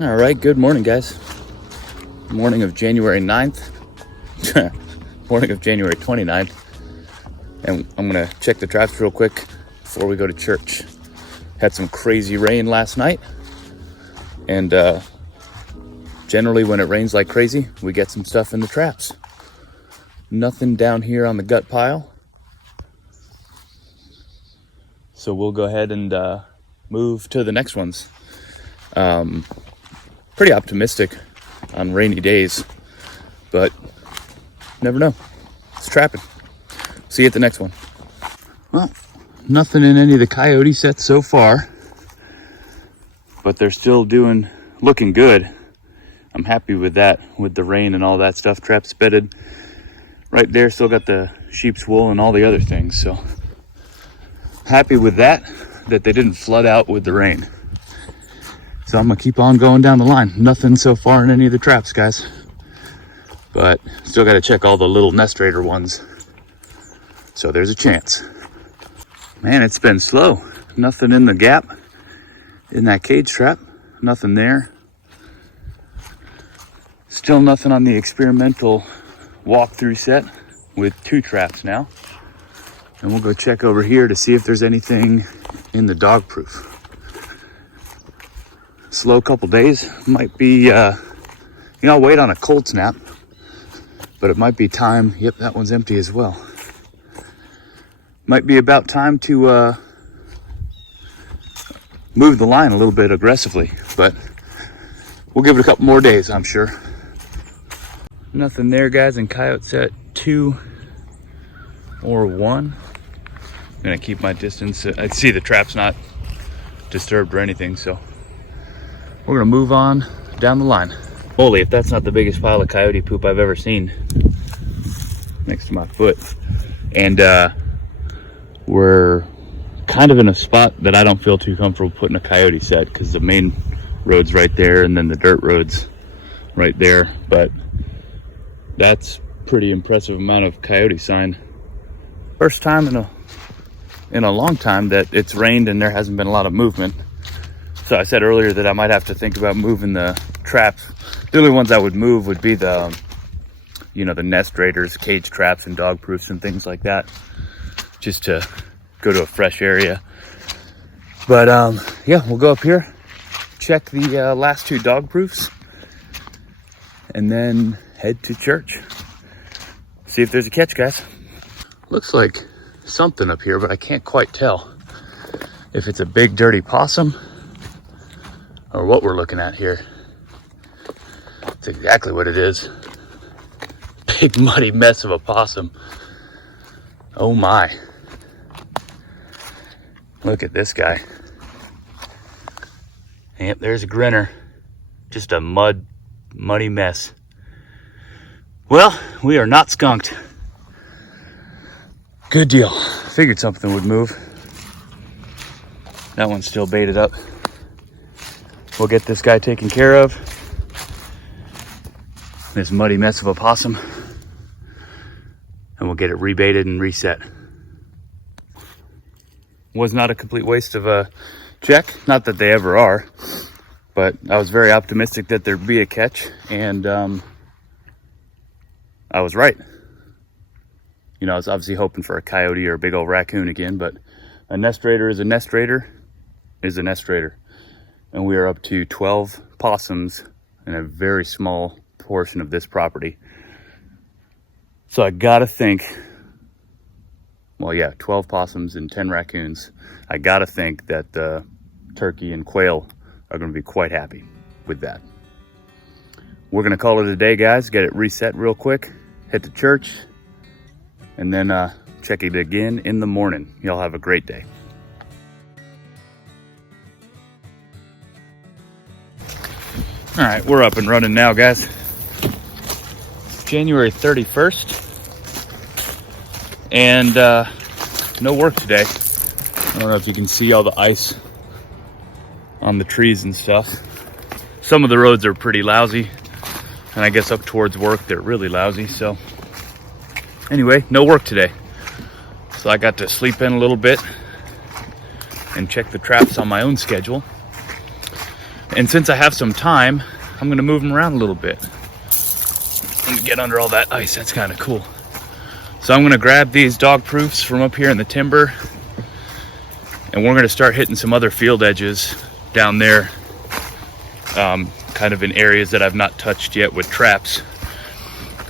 All right, good morning, guys. Morning of January 9th. Morning of January 29th. And I'm going to check the traps real quick before we go to church. Had some crazy rain last night. And generally when it rains like crazy, we get some stuff in the traps. Nothing down here on the gut pile. So we'll go ahead and move to the next ones. Pretty optimistic on rainy days, but never know. It's trapping. See you at the next one. Well, nothing in any of the coyote sets so far, but they're still looking good. I'm happy with that, with the rain and all that stuff. Traps bedded right there, still got the sheep's wool and all the other things, so happy with that they didn't flood out with the rain. So I'm gonna keep on going down the line. Nothing so far in any of the traps, guys. But still gotta check all the little nest raider ones. So there's a chance. Man, it's been slow. Nothing in the gap in that cage trap. Nothing there. Still nothing on the experimental walkthrough set with 2 traps now. And we'll go check over here to see if there's anything in the dog proof. Slow couple days. Might be, I'll wait on a cold snap, but it might be time. Yep, that one's empty as well. Might be about time to move the line a little bit aggressively, but we'll give it a couple more days, I'm sure. Nothing there, guys, in coyote set 2 or 1. I'm gonna keep my distance. I see the trap's not disturbed or anything, so we're gonna move on down the line. Holy, if that's not the biggest pile of coyote poop I've ever seen next to my foot. And we're kind of in a spot that I don't feel too comfortable putting a coyote set, because the main road's right there and then the dirt road's right there. But that's pretty impressive amount of coyote sign. First time in a long time that it's rained and there hasn't been a lot of movement. So I said earlier that I might have to think about moving the traps. The only ones I would move would be the nest raiders, cage traps and dog proofs and things like that, just to go to a fresh area. But yeah, we'll go up here, check the last 2 dog proofs, and then head to church. See if there's a catch, guys. Looks like something up here, but I can't quite tell if it's a big dirty possum or what we're looking at here. It's exactly what it is. Big muddy mess of a possum. Oh my. Look at this guy. Yep, there's a grinner. Just a muddy mess. Well, we are not skunked. Good deal. Figured something would move. That one's still baited up. We'll get this guy taken care of. This muddy mess of a possum. And we'll get it rebaited and reset. Was not a complete waste of a check. Not that they ever are. But I was very optimistic that there'd be a catch. And I was right. I was obviously hoping for a coyote or a big old raccoon again. But a nest raider is a nest raider is a nest raider. And we are up to 12 possums in a very small portion of this property. So I gotta think, 12 possums and 10 raccoons. I gotta think that the turkey and quail are gonna be quite happy with that. We're gonna call it a day, guys. Get it reset real quick, head to church, and then check it again in the morning. Y'all have a great day. All right, we're up and running now, guys. January 31st, and no work today. I don't know if you can see all the ice on the trees and stuff. Some of the roads are pretty lousy, and I guess up towards work they're really lousy. So anyway, no work today. So I got to sleep in a little bit and check the traps on my own schedule. And since I have some time, I'm gonna move them around a little bit. Let me get under all that ice, that's kind of cool. So I'm gonna grab these dog proofs from up here in the timber, and we're gonna start hitting some other field edges down there, kind of in areas that I've not touched yet with traps,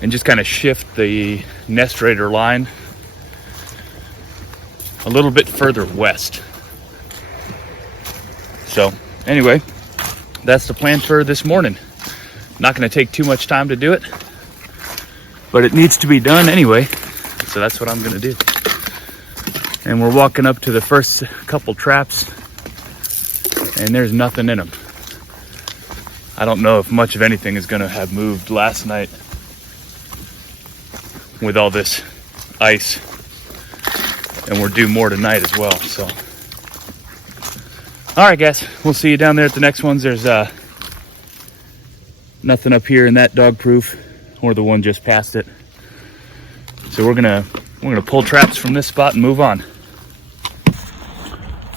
and just kind of shift the nest raider line a little bit further west. So anyway, that's the plan for this morning. Not gonna take too much time to do it, but it needs to be done anyway. So that's what I'm gonna do. And we're walking up to the first couple traps, and there's nothing in them. I don't know if much of anything is gonna have moved last night with all this ice, and we're due more tonight as well. So all right guys, we'll see you down there at the next ones. There's nothing up here in that dog proof or the one just past it. So we're gonna pull traps from this spot and move on.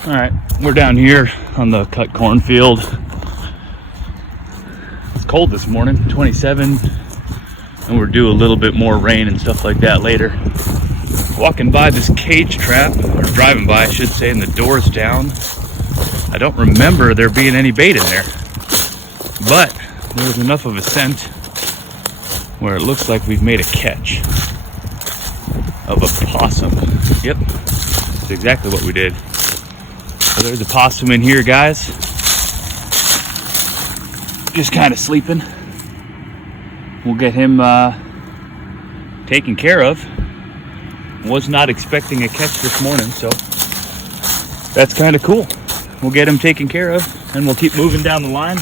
All right, we're down here on the cut cornfield. It's cold this morning, 27, and we're due a little bit more rain and stuff like that later. Walking by this cage trap, or driving by I should say, and the door's down. I don't remember there being any bait in there, but there was enough of a scent where it looks like we've made a catch of a possum. Yep, that's exactly what we did. So there's a possum in here, guys. Just kind of sleeping. We'll get him taken care of. Was not expecting a catch this morning, so that's kind of cool. We'll get him taken care of, and we'll keep moving down the line.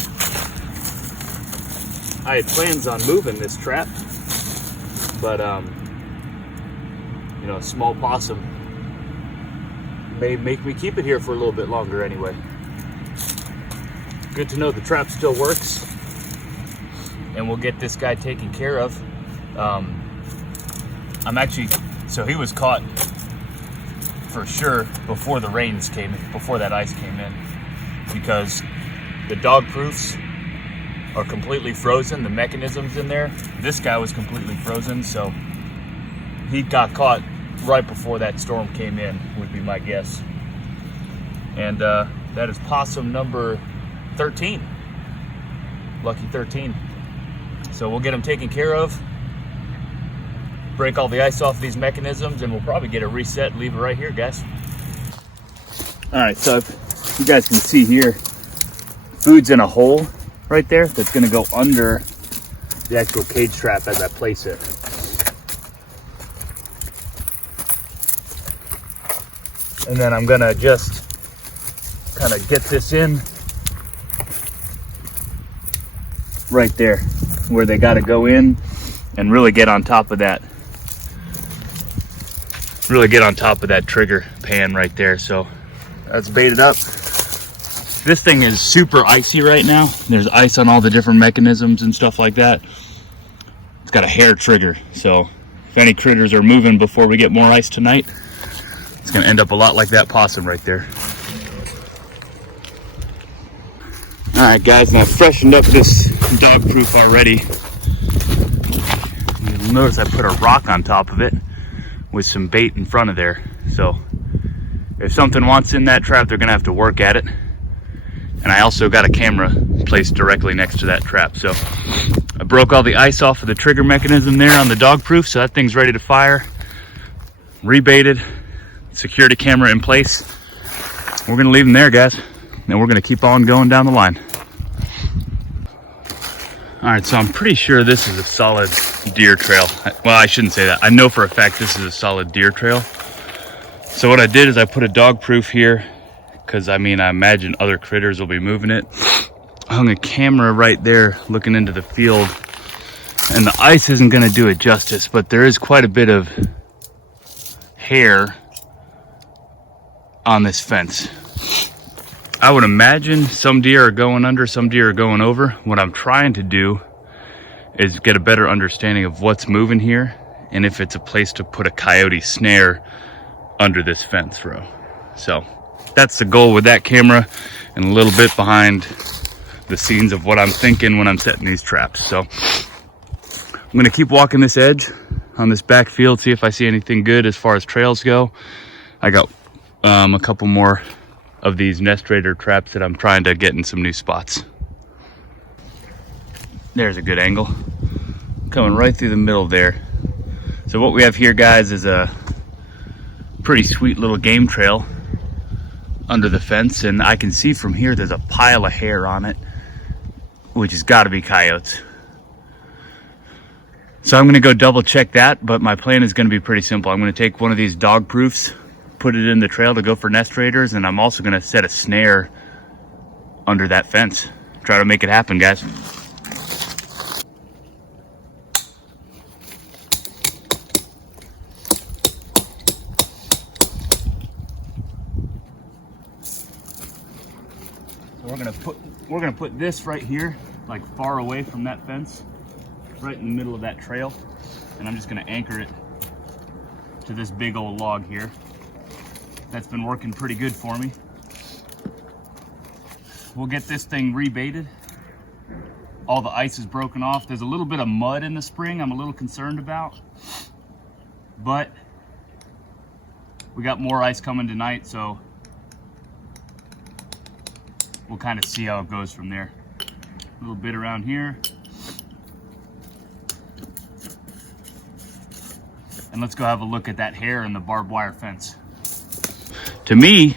I had plans on moving this trap, but you know, a small possum may make me keep it here for a little bit longer anyway. Good to know the trap still works, and we'll get this guy taken care of. So he was caught for sure before the rains came in, before that ice came in, because the dog proofs are completely frozen, the mechanisms in there. This guy was completely frozen, so he got caught right before that storm came in, would be my guess. And that is possum number 13, lucky 13. So we'll get him taken care of, break all the ice off these mechanisms, and we'll probably get it reset and leave it right here, guys. All right, so if you guys can see here, food's in a hole right there that's gonna go under the actual cage trap as I place it. And then I'm gonna just kind of get this in right there where they gotta go in and really get on top of that. Really get on top of that trigger pan right there. So that's baited up. This thing is super icy right now. There's ice on all the different mechanisms and stuff like that. It's got a hair trigger, so if any critters are moving before we get more ice tonight, it's gonna end up a lot like that possum right there. All right guys, now I've freshened up this dog proof already. You'll notice I put a rock on top of it with some bait in front of there. So if something wants in that trap, they're gonna have to work at it. And I also got a camera placed directly next to that trap. So I broke all the ice off of the trigger mechanism there on the dog proof, so that thing's ready to fire. Rebaited, security camera in place. We're gonna leave them there, guys, and we're gonna keep on going down the line. All right, so I'm pretty sure this is a solid deer trail. Well, I shouldn't say that. I know for a fact this is a solid deer trail. So what I did is I put a dog proof here, because I imagine other critters will be moving it. I hung a camera right there looking into the field, and the ice isn't gonna do it justice, but there is quite a bit of hair on this fence. I would imagine some deer are going under, some deer are going over. What I'm trying to do is get a better understanding of what's moving here and if it's a place to put a coyote snare under this fence row. So that's the goal with that camera, and a little bit behind the scenes of what I'm thinking when I'm setting these traps. So I'm gonna keep walking this edge on this back field, see if I see anything good as far as trails go. I got a couple more of these nest raider traps that I'm trying to get in some new spots. There's a good angle, coming right through the middle there. So what we have here, guys, is a pretty sweet little game trail under the fence, and I can see from here there's a pile of hair on it, which has got to be coyotes. So I'm gonna go double check that, but my plan is gonna be pretty simple. I'm gonna take one of these dog proofs, put it in the trail to go for nest raiders, and I'm also gonna set a snare under that fence. Try to make it happen, guys. We're gonna put this right here, like far away from that fence, right in the middle of that trail, and I'm just gonna anchor it to this big old log here. That's been working pretty good for me. We'll get this thing rebaited. All the ice is broken off. There's a little bit of mud in the spring I'm a little concerned about, but we got more ice coming tonight, so we'll kind of see how it goes from there. A little bit around here. And let's go have a look at that hair in the barbed wire fence. To me,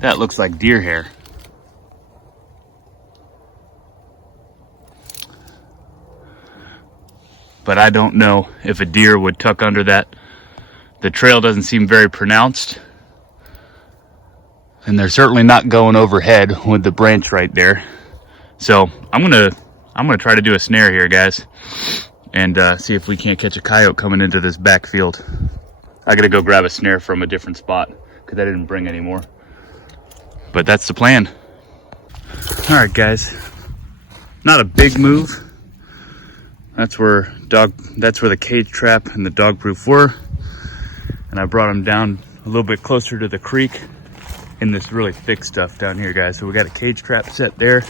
that looks like deer hair. But I don't know if a deer would tuck under that. The trail doesn't seem very pronounced. And they're certainly not going overhead with the branch right there. So I'm gonna try to do a snare here, guys, and see if we can't catch a coyote coming into this backfield. I gotta go grab a snare from a different spot because I didn't bring any more. But that's the plan. All right, guys. Not a big move. That's where the cage trap and the dog proof were, and I brought them down a little bit closer to the creek in this really thick stuff down here, guys. So we got a cage trap set there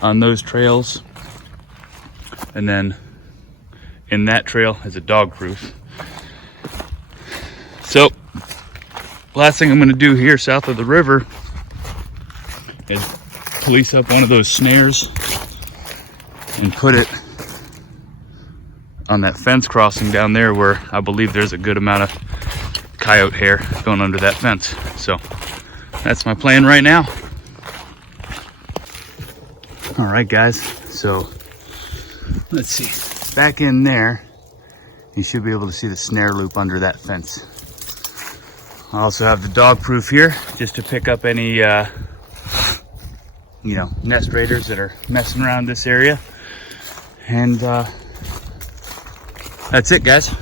on those trails, and then in that trail is a dog proof. So last thing I'm going to do here south of the river is police up one of those snares and put it on that fence crossing down there where I believe there's a good amount of coyote hair going under that fence. So that's my plan right now. All right, guys, so let's see. Back in there, you should be able to see the snare loop under that fence. I also have the dog proof here just to pick up any, nest raiders that are messing around this area. And that's it, guys.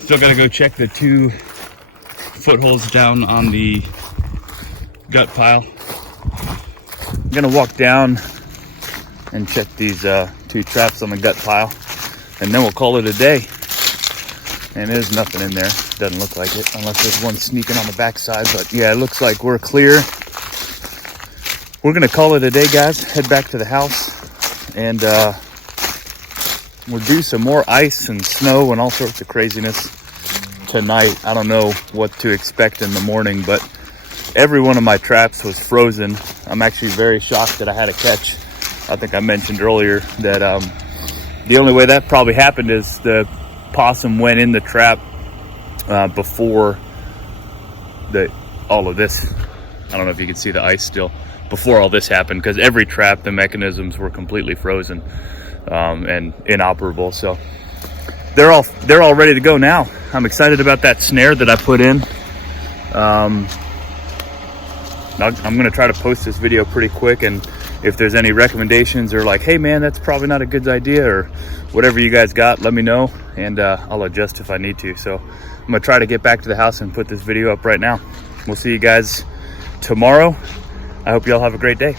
Still gotta go check the 2 footholds down on the gut pile. I'm gonna walk down and check these 2 traps on the gut pile, and then we'll call it a day. And there's nothing in there. Doesn't look like it, unless there's one sneaking on the backside. But yeah, it looks like we're clear. We're gonna call it a day, guys. Head back to the house, and we'll do some more ice and snow and all sorts of craziness tonight. I don't know what to expect in the morning, but every one of my traps was frozen. I'm actually very shocked that I had a catch. I think I mentioned earlier that the only way that probably happened is the possum went in the trap before all of this. I don't know if you can see the ice still. Before all this happened, because every trap, the mechanisms were completely frozen and inoperable. So they're all ready to go now. I'm excited about that snare that I put in. I'm gonna try to post this video pretty quick, and if there's any recommendations or like, hey man, that's probably not a good idea, or whatever you guys got, let me know, and I'll adjust if I need to. So I'm gonna try to get back to the house and put this video up right now. We'll see you guys tomorrow. I hope y'all have a great day.